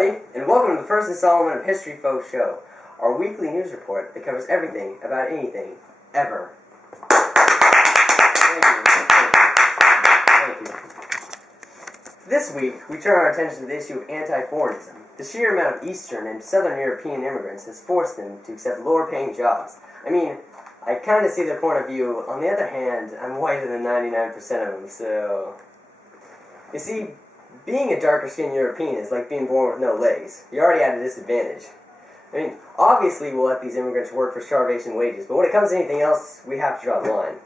everybody, and welcome to the first installment of History Fo Sho, our weekly news report that covers everything about anything, ever. Thank you. This week, we turn our attention to the issue of anti-foreignism. The sheer amount of Eastern and Southern European immigrants has forced them to accept lower-paying jobs. I mean, I kind of see their point of view. On the other hand, I'm whiter than 99% of them, so... You see, being a darker-skinned European is like being born with no legs. You're already at a disadvantage. I mean, obviously we'll let these immigrants work for starvation wages, but when it comes to anything else, we have to draw the line.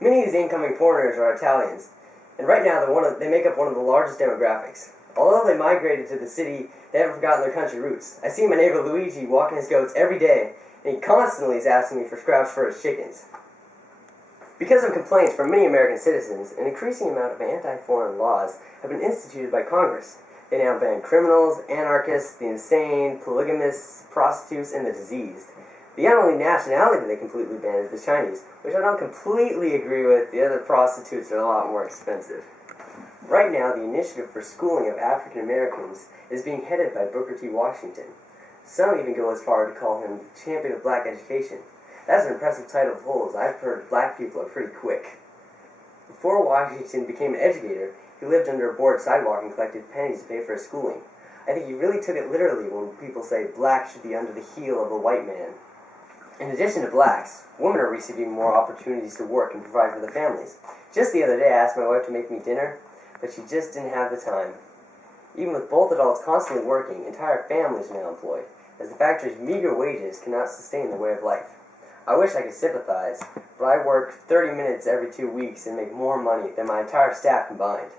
Many of these incoming foreigners are Italians, and right now they make up one of the largest demographics. Although they migrated to the city, they haven't forgotten their country roots. I see my neighbor Luigi walking his goats every day, and he constantly is asking me for scraps for his chickens. Because of complaints from many American citizens, an increasing amount of anti-foreign laws have been instituted by Congress. They now ban criminals, anarchists, the insane, polygamists, prostitutes, and the diseased. The only nationality they completely banned is the Chinese, which I don't completely agree with. The other prostitutes are a lot more expensive. Right now, the initiative for schooling of African Americans is being headed by Booker T. Washington. Some even go as far to call him champion of black education. That's an impressive title to hold, as I've heard black people are pretty quick. Before Washington became an educator, he lived under a board sidewalk and collected pennies to pay for his schooling. I think he really took it literally when people say black should be under the heel of a white man. In addition to blacks, women are receiving more opportunities to work and provide for their families. Just the other day I asked my wife to make me dinner, but she just didn't have the time. Even with both adults constantly working, entire families are now employed, as the factory's meager wages cannot sustain their way of life. I wish I could sympathize, but I work 30 minutes every 2 weeks and make more money than my entire staff combined.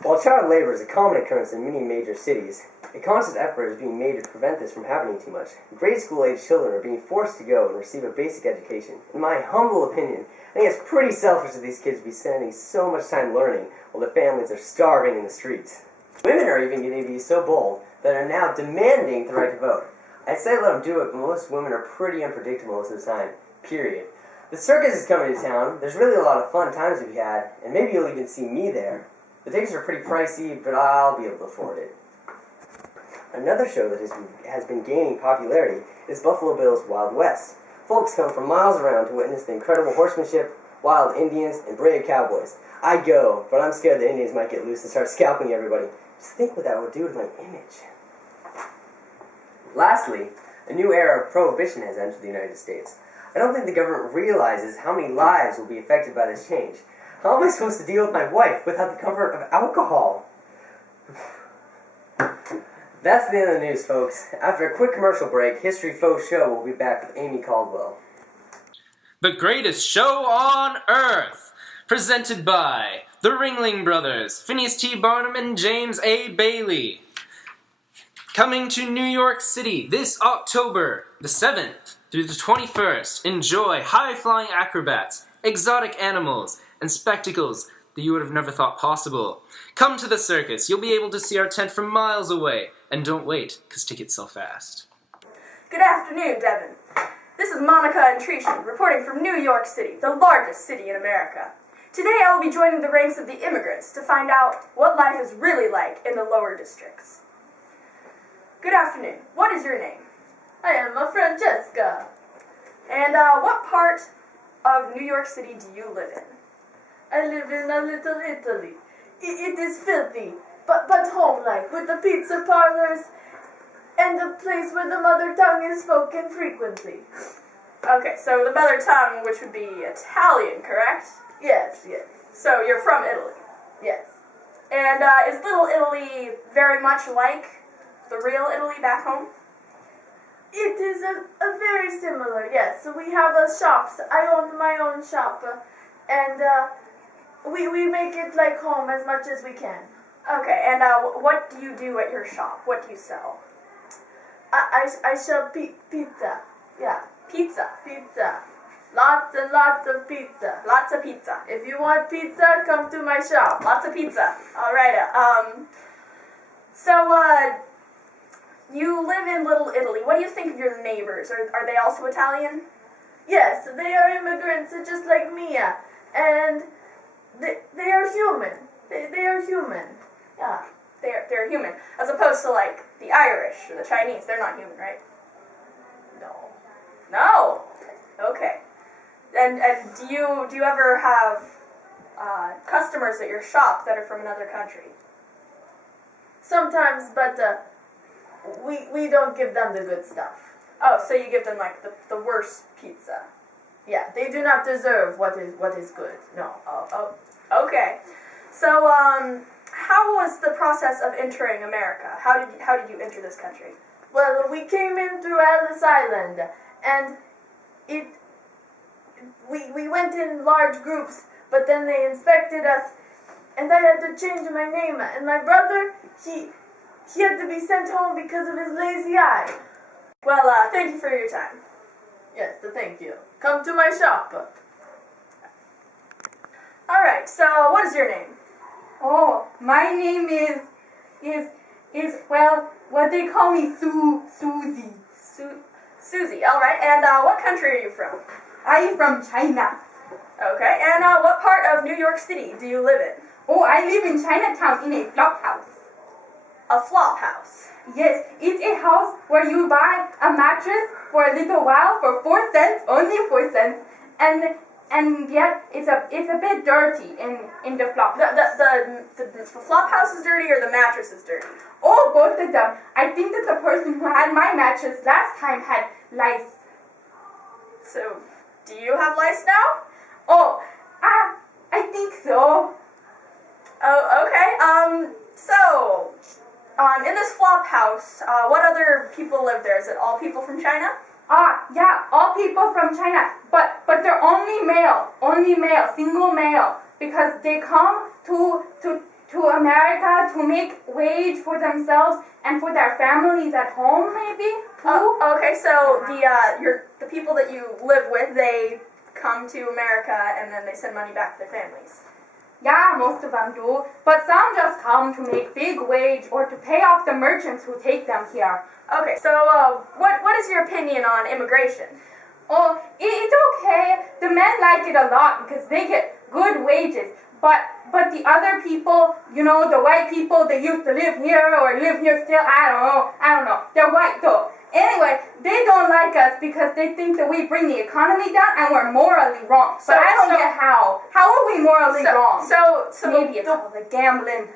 While child labor is a common occurrence in many major cities, a conscious effort is being made to prevent this from happening too much. Grade school-age children are being forced to go and receive a basic education. In my humble opinion, I think it's pretty selfish of these kids to be spending so much time learning while their families are starving in the streets. Women are even getting to be so bold that are now demanding the right to vote. I'd say let them do it, but most women are pretty unpredictable most of the time, period. The circus is coming to town. There's really a lot of fun times to be had, and maybe you'll even see me there. The tickets are pretty pricey, but I'll be able to afford it. Another show that has been gaining popularity is Buffalo Bill's Wild West. Folks come from miles around to witness the incredible horsemanship, wild Indians, and brave cowboys. I go, but I'm scared the Indians might get loose and start scalping everybody. Just think what that would do to my image. Lastly, a new era of prohibition has entered the United States. I don't think the government realizes how many lives will be affected by this change. How am I supposed to deal with my wife without the comfort of alcohol? That's the end of the news, folks. After a quick commercial break, History Fo Sho will be back with Amy Caldwell. The greatest show on earth! Presented by the Ringling Brothers, Phineas T. Barnum and James A. Bailey. Coming to New York City this October, the 7th through the 21st. Enjoy high-flying acrobats, exotic animals, and spectacles that you would have never thought possible. Come to the circus. You'll be able to see our tent from miles away. And don't wait, because tickets sell fast. Good afternoon, Devin. This is Monica and Trisha, reporting from New York City, the largest city in America. Today I will be joining the ranks of the immigrants to find out what life is really like in the lower districts. Good afternoon. What is your name? I am Francesca. And what part of New York City do you live in? I live in a little Italy. It is filthy, but home-like, with the pizza parlors and the place where the mother tongue is spoken frequently. Okay, so the mother tongue, which would be Italian, correct? Yes. So you're from Italy? Yes. And is Little Italy very much like the real Italy back home? It is a very similar, yes. So we have shops. I own my own shop, and we make it like home as much as we can. Okay, and what do you do at your shop? What do you sell? I sell pizza. Yeah. Pizza? Pizza. Lots and lots of pizza. Lots of pizza. If you want pizza, come to my shop. Lots of pizza. All right. So, you live in Little Italy. What do you think of your neighbors? Are they also Italian? Yes, they are immigrants just like me, and they are human. They are human. Yeah, they're they're human, as opposed to like the Irish or the Chinese. They're not human, right? No. No. Okay. And do you ever have customers at your shop that are from another country? Sometimes, but we don't give them the good stuff. Oh, so you give them like the worst pizza. Yeah, they do not deserve what is good. No. Oh, okay. So, how was the process of entering America? How did you enter this country? Well, we came in through Ellis Island, and we went in large groups, but then they inspected us, and I had to change my name. And my brother, he had to be sent home because of his lazy eye. Well, thank you for your time. Yes, thank you. Come to my shop. All right. So, what is your name? Oh, my name is well, what they call me Susie. Susie. All right. And what country are you from? I'm from China. Okay. And what part of New York City do you live in? Oh, I live in Chinatown in a flop house. A flop house. Yes, it's a house where you buy a mattress for a little while for 4 cents, only 4 cents, and yet it's a bit dirty in the flop. The flop house is dirty or the mattress is dirty? Oh, both of them. I think that the person who had my mattress last time had lice. So, do you have lice now? Oh, I think so. Oh, okay. So, in this flop house, what other people live there? Is it all people from China? Yeah, all people from China, but they're only male, single male, because they come to America to make wage for themselves and for their families at home, maybe. Okay, so the people that you live with, they come to America and then they send money back to their families. Yeah, most of them do, but some just come to make big wage or to pay off the merchants who take them here. Okay, so what is your opinion on immigration? Oh, it's okay. The men like it a lot because they get good wages. But the other people, you know, the white people that used to live here or live here still, I don't know. They're white though. Anyway, they don't like us because they think that we bring the economy down and we're morally wrong. But I don't get how. How are we morally wrong? So maybe it's all the gambling.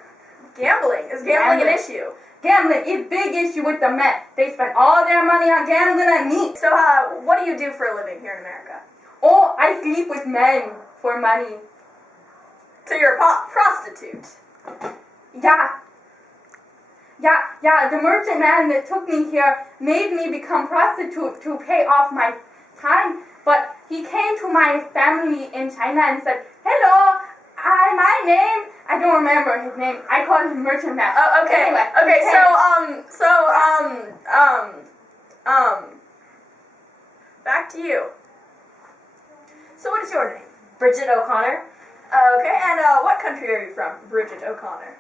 Gambling? Is gambling an issue? Gambling is a big issue with the men. They spend all their money on gambling and me. So what do you do for a living here in America? Oh, I sleep with men for money. So you're a prostitute? Yeah, the merchant man that took me here made me become prostitute to pay off my time, but he came to my family in China and said, "Hello, my name," I don't remember his name, I call him merchant man. Oh, okay. Anyway, okay, back to you. So what is your name? Bridget O'Connor, Okay, and what country are you from, Bridget O'Connor?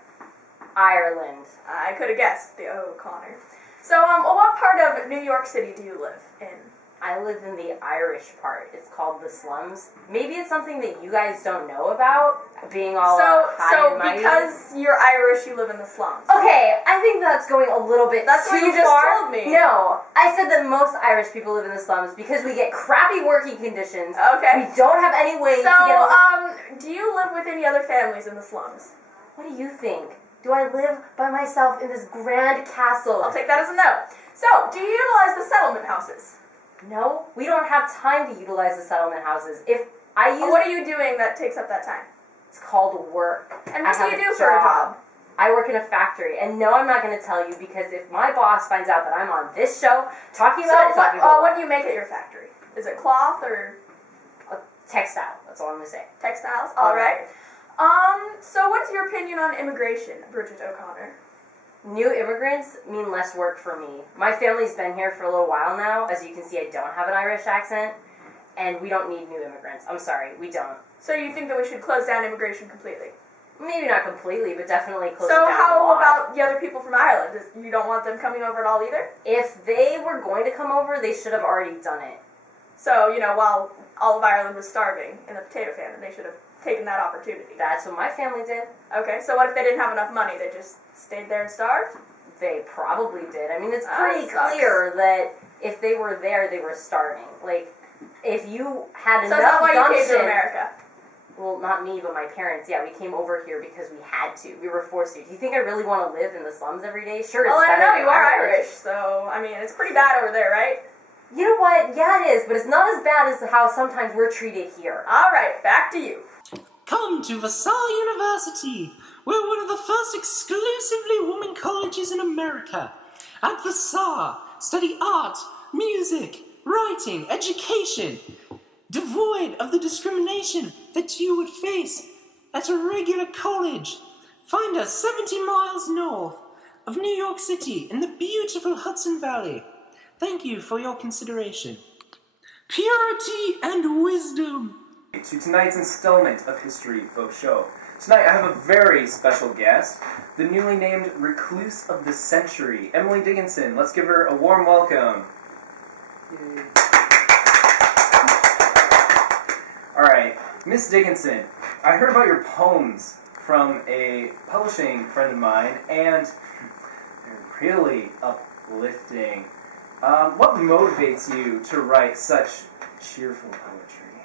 Ireland. I could have guessed the O'Connor. So, what part of New York City do you live in? I live in the Irish part. It's called the slums. Maybe it's something that you guys don't know about, being all high So and mighty. because you're Irish, you live in the slums. Okay, I think that's going a little bit That's too what you just far. told me. No, I said that most Irish people live in the slums because we get crappy working conditions. Okay. We don't have any way to So, get... do you live with any other families in the slums? What do you think? Do I live by myself in this grand castle? I'll take that as a no. So, do you utilize the settlement houses? No, we don't have time to utilize the settlement houses. If I use... What are you doing that takes up that time? It's called work. And what do I have you do for a job? I work in a factory, and no, I'm not going to tell you because if my boss finds out that I'm on this show talking about it, it's not going to go what do you make at your factory? Is it cloth or textile? That's all I'm going to say. textiles? All right. So what's your opinion on immigration, Bridget O'Connor? New immigrants mean less work for me. My family's been here for a little while now. As you can see, I don't have an Irish accent, and we don't need new immigrants. I'm sorry, we don't. So you think that we should close down immigration completely? Maybe not completely, but definitely close it So down a how lot. about the other people from Ireland? You don't want them coming over at all either? If they were going to come over, they should have already done it. So, while all of Ireland was starving in the potato famine, they should have taken that opportunity. That's what my family did. Okay, so what if they didn't have enough money? They just stayed there and starved? They probably did. I mean, it's That pretty sucks. clear that if they were there, they were starving. Like, if you had So is enough that why you came to gumption... America? Well, not me, but my parents. Yeah, we came over here because we had to. We were forced to. Do you think I really want to live in the slums every day? Sure, it's Well, I better know than you are Ireland. Irish, so, I mean, it's pretty bad over there, right? You know what? Yeah, it is, but it's not as bad as how sometimes we're treated here. Alright, back to you. Come to Vassar University. We're one of the first exclusively women colleges in America. At Vassar, study art, music, writing, education, devoid of the discrimination that you would face at a regular college. Find us 70 miles north of New York City in the beautiful Hudson Valley. Thank you for your consideration. Purity and wisdom. To tonight's installment of History Fo Sho. Tonight I have a very special guest, the newly named Recluse of the Century, Emily Dickinson. Let's give her a warm welcome. Yay. Alright, Miss Dickinson, I heard about your poems from a publishing friend of mine, and they're really uplifting. What motivates you to write such cheerful poetry?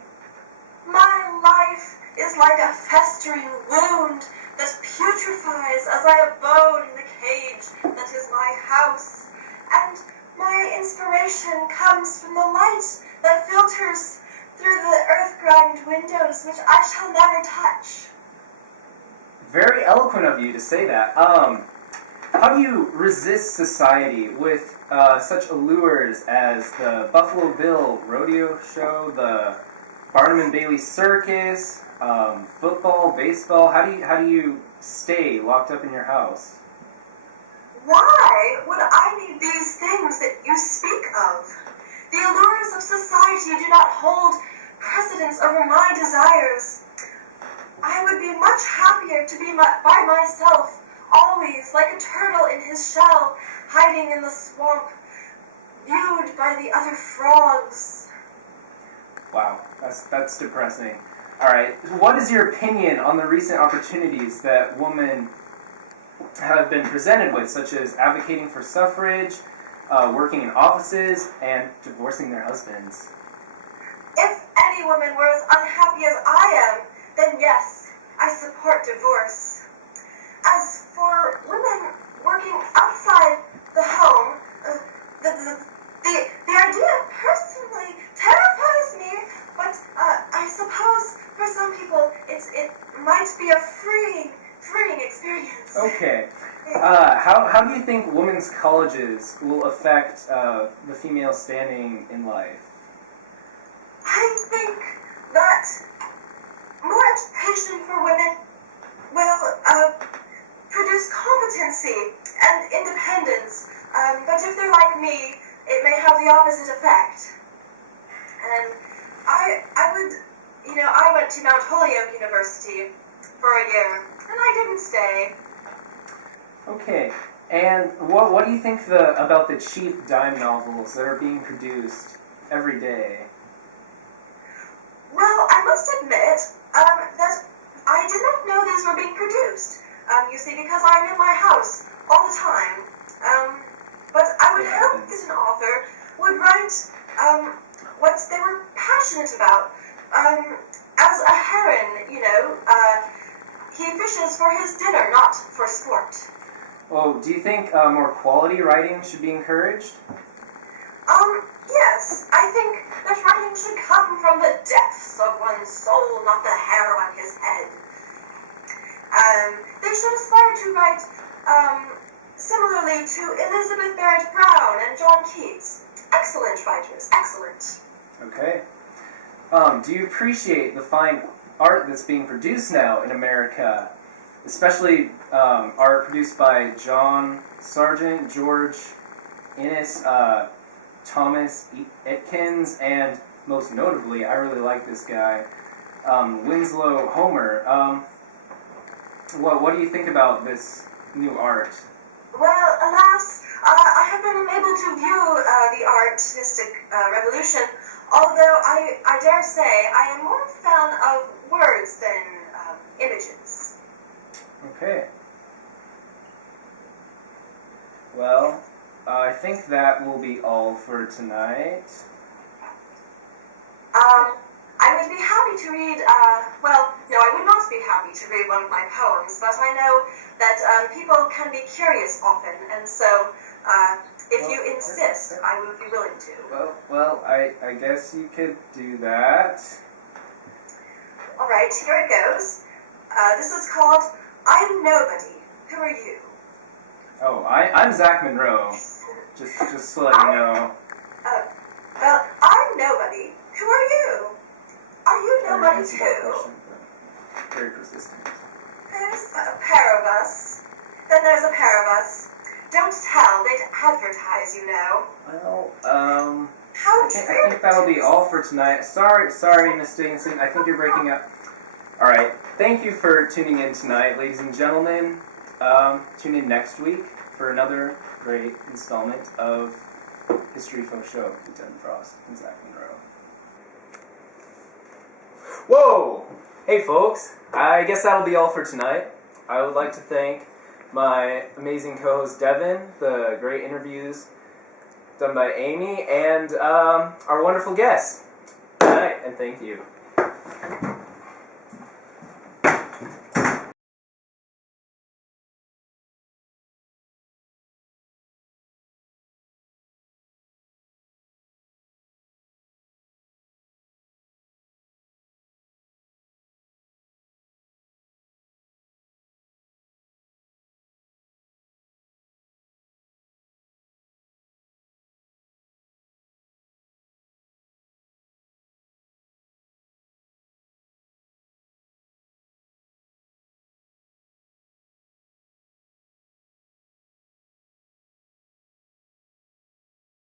My life is like a festering wound that putrefies as I abode in the cage that is my house, and my inspiration comes from the light that filters through the earth-grimed windows which I shall never touch. Very eloquent of you to say that. How do you resist society with such allures as the Buffalo Bill rodeo show, the Barnum and Bailey circus, football, baseball? How do you stay locked up in your house? Why would I need these things that you speak of? The allures of society do not hold precedence over my desires. I would be much happier to be by myself, always, like a turtle in his shell, hiding in the swamp, viewed by the other frogs. Wow, that's depressing. Alright, what is your opinion on the recent opportunities that women have been presented with, such as advocating for suffrage, working in offices, and divorcing their husbands? If any woman were as unhappy as I am, then yes, I support divorce. As for women working outside the home, the idea personally terrifies me, but I suppose for some people it might be a freeing experience. Okay. How do you think women's colleges will affect the female standing in life? I think that more education for women will produce competency and independence, but if they're like me, it may have the opposite effect. And I went to Mount Holyoke University for a year, and I didn't stay. Okay. And what do you think about the cheap dime novels that are being produced every day? Well, I must admit that I did not know these were being produced. You see, because I'm in my house all the time. But I would hope that an author would write what they were passionate about. As a heron, he fishes for his dinner, not for sport. Well, do you think more quality writing should be encouraged? Yes, I think that writing should come from the depths of one's soul, not the hair on his head. They should aspire to write similarly to Elizabeth Barrett Brown and John Keats. Excellent writers, excellent. Okay. Do you appreciate the fine art that's being produced now in America? Especially art produced by John Sargent, George Innes, Thomas Atkins, and most notably, I really like this guy, Winslow Homer. What do you think about this new art? Well, alas, I have been unable to view the artistic revolution, although I dare say I am more a fan of words words than images. Okay. Well, I think that will be all for tonight. I would be happy to read, no, I would not be happy to read one of my poems, but I know that people can be curious often, and so if you insist, I would be willing to. Well, I guess you could do that. All right, here it goes. This is called I'm Nobody. Who are you? Oh, I'm Zach Monroe. Just to let you know. Well, I'm Nobody. Who are you? Are you nobody too? Very persistent. There's a pair of us. Then there's a pair of us. Don't tell, they'd advertise, you know. Well, How I think that'll be all for tonight. Sorry, Miss Dickinson. I think you're breaking up. All right. Thank you for tuning in tonight, ladies and gentlemen. Tune in next week for another great installment of History Fo Sho with Devin Frost and Zach Monroe. Whoa! Hey folks, I guess that'll be all for tonight. I would like to thank my amazing co-host Devin, the great interviews done by Amy, and our wonderful guests. Good night, and thank you.